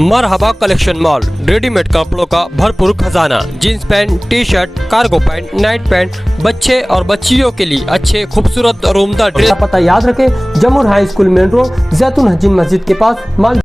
मरहबा collection mall, readymade कपड़ों का भरपूर खजाना, jeans pant, T shirt, cargo pant, night pant, बच्चे और बच्चियों के लिए अच्छे खूबसूरत और उम्दा ड्रेस। पता याद रखें, जमुर हाई स्कूल मेन रोड, जैतून हजीन मस्जिद के पास माल।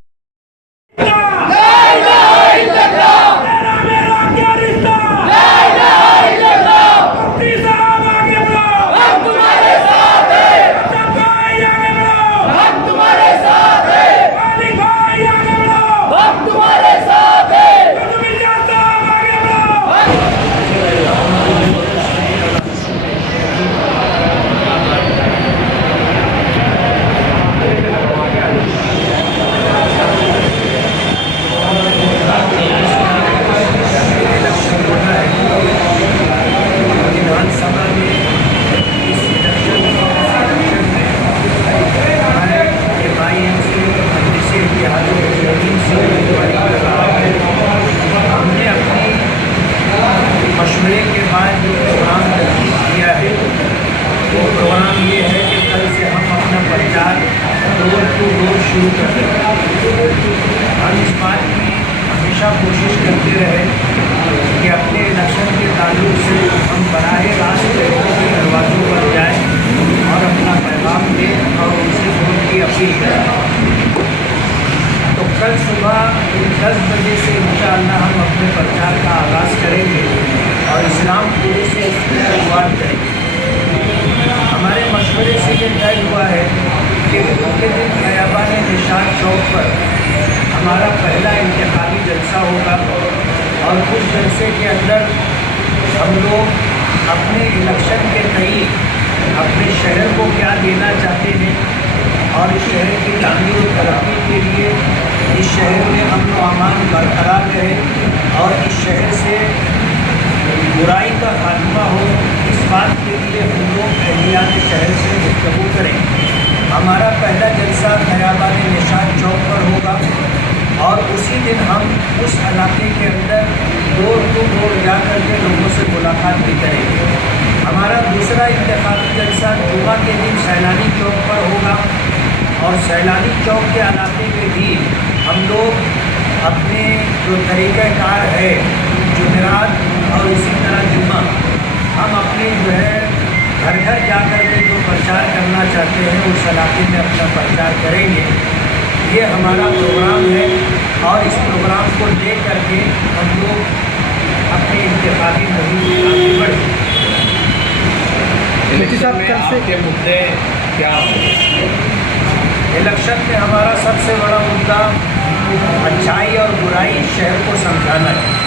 मशवरे के बाद जो प्रोग्राम तजवीज़ किया है वो प्रोग्राम ये है कि कल से हम अपना प्रचार डोर टू डोर शुरू कर देंगे। हम इस बात की हमेशा कोशिश करते रहे कि अपने इलेक्शन के ताल्लुक से हम बराह रास्त लोगों के दरवाज़ों पर जाएँ और अपना पैगाम दें और उनसे वोट की अपील करें। तो कल सुबह 10 बजे से इंशाअल्लाह हम अपने प्रचार का आगाज़ करेंगे और इस्लामपुरी से शुरुआत करेंगे। हमारे मशवरे से ये तय हुआ है कि उनके दिन खयाबान निशान चौक पर हमारा पहला इंतखाबी जलसा होगा और उस जलसे के अंदर हम लोग अपने इलेक्शन के तय अपने शहर को क्या देना चाहते हैं और इस शहर की तामीर और तरक्की के लिए इस शहर में अमन व अमान बरकरार रहे और इस शहर से बुराई का खात्मा हो, इस बात के लिए हम लोग अहलियान शहर से गुफ्तगू करें। हमारा पहला जलसा खयाबान निशान चौक पर होगा और उसी दिन हम उस इलाके के अंदर डोर टू डोर जा कर के लोगों से मुलाकात भी करेंगे। हमारा दूसरा इंतखाबी जलसा जुमा के दिन सैलानी चौक पर होगा और सैलानी चौक के इलाके में भी हम लोग अपने जो तरीक़ाकार है जुमेरात और इसी तरह जुम्मा हम अपने जो है घर घर जा कर के जो प्रचार करना चाहते हैं उस इलाके में अपना प्रचार करेंगे। ये हमारा प्रोग्राम है और इस प्रोग्राम को ले करके हम लोग अपने इंतखाबी मुहिम में आगे बढ़ेंगे। इलेक्शन में आपके मुद्दे क्या होंगे? इलेक्शन में हमारा सबसे बड़ा मुद्दा अच्छाई और बुराई इस शहर को समझाना है।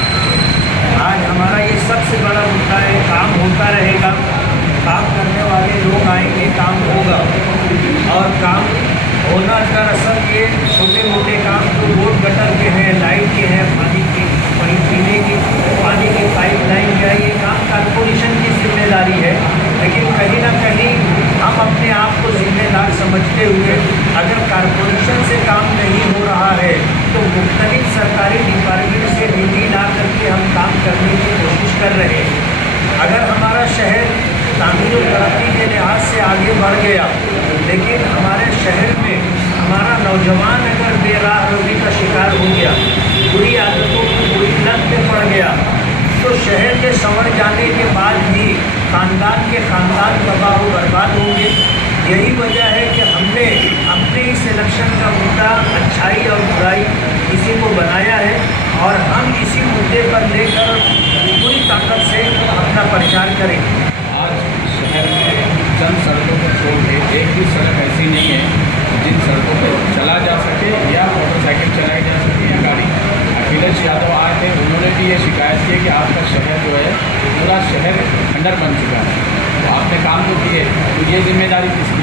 आज हमारा ये सबसे बड़ा मुद्दा है। काम होता रहेगा, काम करने वाले लोग आएंगे, काम होगा और काम होना दरअसल ये छोटे मोटे काम जो रोड गटर के हैं, लाइट के हैं, पानी पीने की पानी की पाइपलाइन का ये काम कॉर्पोरेशन की जिम्मेदारी है। लेकिन कहीं ना कहीं हम अपने आप को जिम्मेदार समझते हुए अगर कॉर्पोरेशन से काम नहीं हो रहा है तो मुख्तलिफ सरकारी डिपार्टमेंट से निधि ला करके हम काम करने की कोशिश कर रहे हैं। अगर हमारा शहर तामीर और तरक्की के लिहाज से आगे बढ़ गया लेकिन हमारे शहर में हमारा नौजवान अगर बेराहरुखी का शिकार हो गया, बुरी आदतों की बुरी लत में पड़ गया तो शहर के संवर जाने के बाद भी ख़ानदान के ख़ानदान तबाह व बर्बाद होंगे। यही वजह है कि हमने अपने इस इलेक्शन का मुद्दा अच्छाई और बुराई इसी को बनाया है और हम इसी मुद्दे पर लेकर पूरी ताकत से अपना प्रचार करेंगे। आज शहर में चंद सड़कों को छोड़ के एक भी सड़क ऐसी नहीं है जिन सड़कों पर चला जा सके या मोटरसाइकिल चलाई जा सके या गाड़ी। अखिलेश यादव आए थे, उन्होंने भी ये शिकायत की कि आपका शहर जो है पूरा शहर खंडर बन चुका है। तो आपने काम तो किए, तो ये जिम्मेदारी किसकी?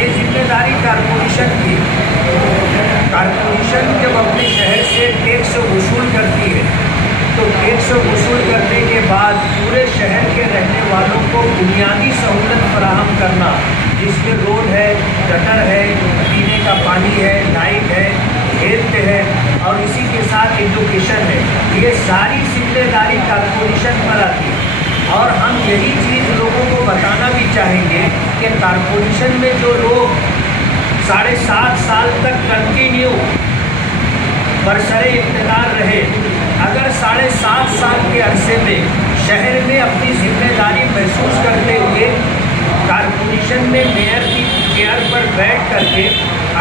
ये जिम्मेदारी कॉर्पोरेशन की। कॉर्पोरेशन जब अपने शहर से टैक्स वसूल करती है तो टैक्स वसूल करने के बाद पूरे शहर के रहने वालों को बुनियादी सहूलत फराहम करना, जिसमें रोड है, गटर है, पीने का पानी है, लाइट है, हेल्थ है और इसी के साथ एजुकेशन है, ये सारी जिम्मेदारी कॉर्पोरेशन पर आती है। और हम यही चीज़ लोगों को बताना भी चाहेंगे कि कॉर्पोरेशन में जो लोग 7.5 साल तक कंटिन्यू बरसरे इक़्तिदार रहे, अगर 7.5 साल के अरसे में शहर में अपनी जिम्मेदारी महसूस करते हुए कारपोरेशन में मेयर की चेयर पर बैठ करके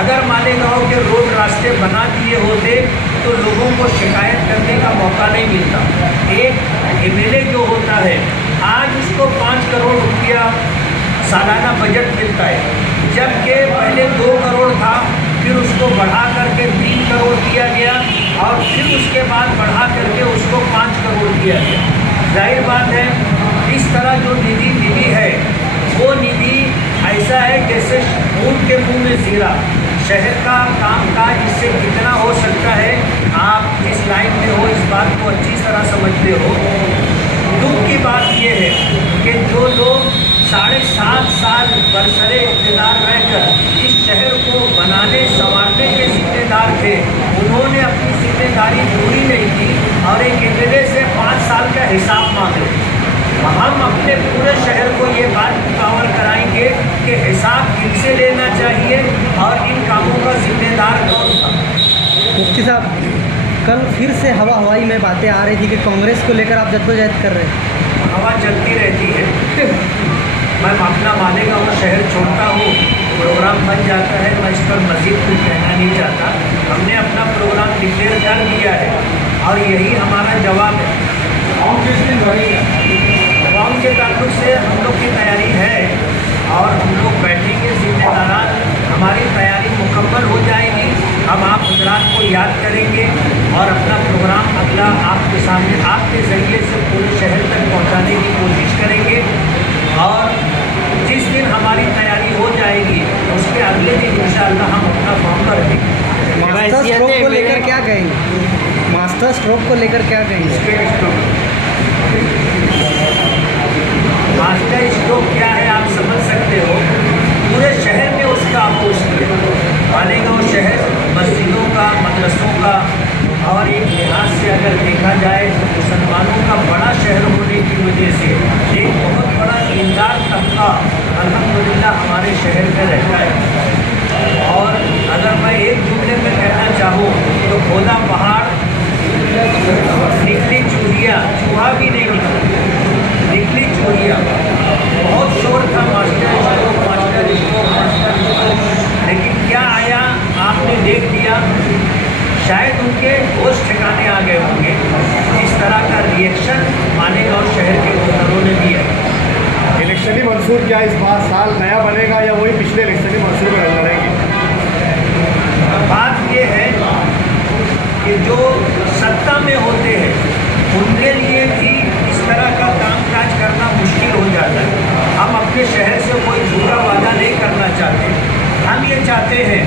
अगर मालेगांव के रोड रास्ते बना दिए होते तो लोगों को शिकायत करने का मौका नहीं मिलता। एक एमएलए जो होता है आज उसको 5 करोड़ रुपया सालाना बजट मिलता है, जबकि पहले 2 करोड़ था, फिर उसको बढ़ा करके 3 करोड़ दिया गया और फिर उसके बाद बढ़ा करके उसको 5 करोड़ दिया गया। जाहिर बात है इस तरह जो निधि मिली है वो निधि ऐसा है जैसे ऊँट के मुंह में जीरा। शहर का कामकाज इससे कितना हो सकता है, आप इस लाइन में हो, इस बात को अच्छी तरह समझते हो। दुख की बात ये है कि जो लोग 7.5 साल बरसरे इक़्तिदार रहकर इस शहर को बनाने संवारने के जिम्मेदार थे, उन्होंने अपनी जिम्मेदारी पूरी नहीं की और एक एमएलए से 5 साल का हिसाब मांगे। हम अपने पूरे शहर को ये बात मुकम्मल कराएंगे कि हिसाब किनसे लेना चाहिए और इन कामों का जिम्मेदार कौन था। मुफ्ती साहब, कल फिर से हवाई में बातें आ रही थी कि कांग्रेस को लेकर आप जद्दोजहद कर रहे हैं। हवा चलती रहती है। मैं अपना मालेगांव शहर छोड़ता हूँ, प्रोग्राम बन जाता है, मैं इस पर मज़ीद कुछ कहना नहीं चाहता। हमने अपना प्रोग्राम डिक्लेयर कर दिया है और यही हमारा जवाब है। गाँव के ताल्लुक से हम लोग की तैयारी है और हम लोग बैठेंगे जिम्मेदारान, हमारी तैयारी मुकम्मल हो जाएगी। हम आप हजरात को याद करेंगे और अपना प्रोग्राम अगला आपके सामने आपके ज़रिए से पूरे शहर तक पहुंचाने की कोशिश करेंगे और जिस दिन हमारी तैयारी हो जाएगी उसके अगले दिन इंशाअल्लाह हम अपना फॉर्म भर देंगे। मास्टर स्ट्रोक को लेकर क्या कहेंगे? मास्टर स्ट्रोक को लेकर क्या कहेंगे? मास्टर स्ट्रोक क्या है आप समझ सकते हो, पूरे शहर में उसका अपोज किया। मालेगांव शहर मस्जिदों का, मदरसों का और एक लिहाज से अगर देखा जाए तो मुसलमानों का बड़ा शहर होने की वजह से एक बहुत बड़ा दीनदार तबका अल्हम्दुलिल्लाह हमारे शहर में रहता है। और अगर मैं एक जुमले में कहना चाहूँ तो भोला पहाड़ निकली चूहिया, चूहा भी नहीं निकली चूहिया। बहुत शोर था मास्टर स्ट्रोक, लेकिन क्या आया आपने देख लिया। शायद उनके होश ठिकाने आ गए होंगे। इस तरह का रिएक्शन मालेगांव शहर के वोटरों ने दिया। इलेक्शनी मंसूर क्या इस बार साल नया बनेगा या वही पिछले इलेक्शनी मंसूर में लड़ेंगे? बात ये है कि जो सत्ता में होते हैं उनके लिए भी इस तरह का कामकाज करना मुश्किल हो जाता है। हम अपने शहर से कोई झूठा वादा नहीं करना चाहते। हम ये चाहते हैं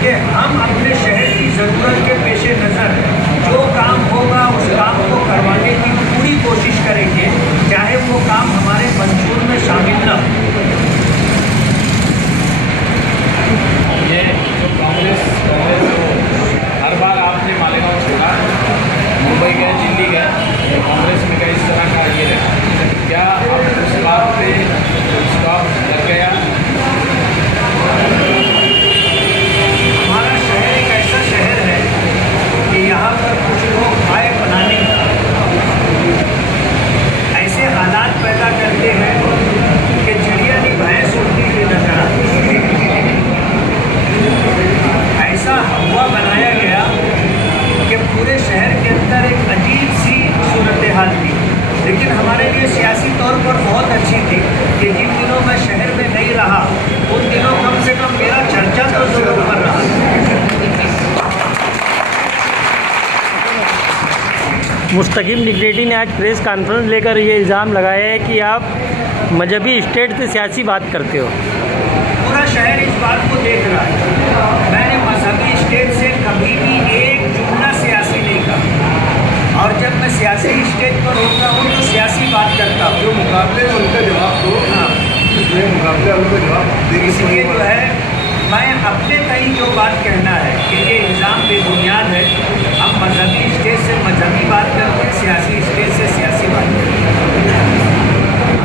कि हम अपने शहर की ज़रूरत के पेशे नज़र जो काम होगा उस काम को करवाने की पूरी कोशिश करेंगे, चाहे वो काम हमारे मंशूर में शामिल न हो। ये जो कांग्रेस को हर बार आपने मालेगांव छोड़ा, मुंबई गए, दिल्ली गए, कांग्रेस में गए, इस तरह का ये रहा। क्या अब उस बात पे स्टॉप लग गया? हमारा शहर एक ऐसा शहर है कि यहाँ पर कुछ लोग आय बनाने ऐसे हालात पैदा करते हैं कि चिड़िया नहीं भैंस उड़ती हुई नजर आती। ऐसा हवा बनाया गया कि पूरे शहर के अंदर एक अजीब सी सूरत हाल थी, लेकिन हमारे लिए सियासी तौर पर बहुत अच्छी थी कि जिन दिनों मैं शहर में नहीं रहा उन दिनों कम से कम मेरा चर्चा तो जरूर कर रहा। मुस्तकीम डिक्टेटी ने आज प्रेस कॉन्फ्रेंस लेकर ये इल्ज़ाम लगाया है कि आप मजहबी स्टेट से सियासी बात करते हो। पूरा शहर इस बात को देख रहा है। मैंने मजहबी स्टेट से कभी भी एक जुमला सियासी नहीं कहा और जब मैं सियासी स्टेज पर होता हूँ तो सियासी बात करता हूँ। जो मुकाबले में उनका जवाब दो। हाँ, ये मुकाबले उनको जवाब इसलिए जो है मैं अपने कहीं जो बात कहना है कि ये इल्ज़ाम बेबुनियाद है। हम मजहबी स्टेज से मजहबी बात करते हैं, सियासी स्टेज से सियासी बात करते हैं।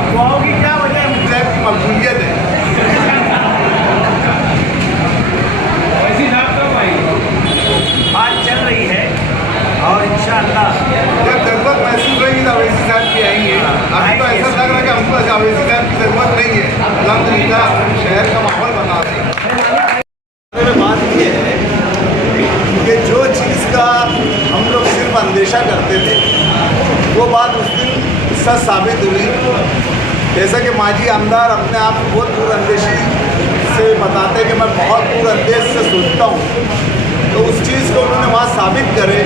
दुआओं की क्या वजह है? मुख्तार की मकबूलियत है। वैसी बात कब आई? बात चल रही है बस अवेयर की ज़रूरत नहीं है। अल्हम्दुलिल्लाह शहर का माहौल बना रहे हैं। बात ये है कि जो चीज़ का हम लोग सिर्फ अंदेशा करते थे वो बात उस दिन सच साबित हुई। जैसा कि माजी आमदार अपने आप को बहुत दूरअंदेशी से बताते कि मैं बहुत दूरअंदेश से सोचता हूँ, तो उस चीज़ को उन्होंने वहाँ साबित करे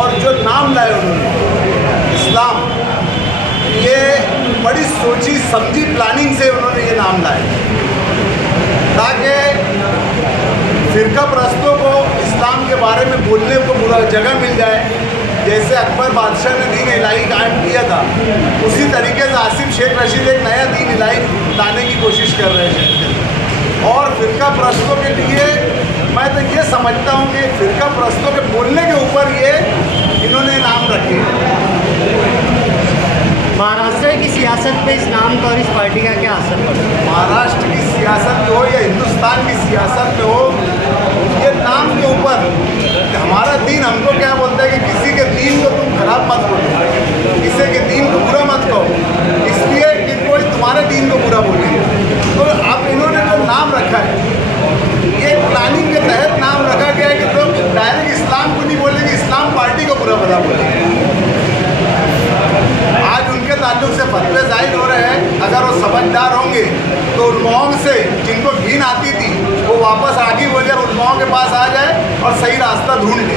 और जो नाम लाए उन्होंने इस्लाम, ये बड़ी सोची समझी प्लानिंग से उन्होंने ये नाम लाए ताकि फ़िरका परस्तों को इस्लाम के बारे में बोलने को पूरा जगह मिल जाए। जैसे अकबर बादशाह ने दीन इलाही कायम किया था, उसी तरीके से आसिफ शेख रशीद एक नया दीन इलाही लाने की कोशिश कर रहे हैं। और फ़िरका परस्तों के लिए मैं तो ये समझता हूँ कि फ़िरका परस्तों के बोलने के ऊपर ये इन्होंने नाम रखे। महाराष्ट्र की सियासत पे इस नाम का और इस पार्टी का क्या असर पड़ा? महाराष्ट्र की सियासत में हो या हिंदुस्तान की सियासत में हो, ये नाम के ऊपर हमारा दीन हमको क्या बोलता है कि किसी के दीन को तुम खराब मत करो, किसी के दीन को बुरा मत कहो, इसलिए कि कोई तुम्हारे दीन को बुरा बोलेंगे। तो अब इन्होंने जो नाम रखा है, ये प्लानिंग के तहत नाम रखा गया है कि लोग डायरेक्ट इस्लाम को नहीं बोलेंगे, इस्लाम पार्टी को बुरा भला बोलेंगे। आज उनके ताल्लुक से फतवे जाहिर हो रहे हैं। अगर वो समझदार होंगे तो उलमाओं से जिनको घिन आती थी वो वापस आगे बोले उलमाओं के पास आ जाए और सही रास्ता ढूंढ ले।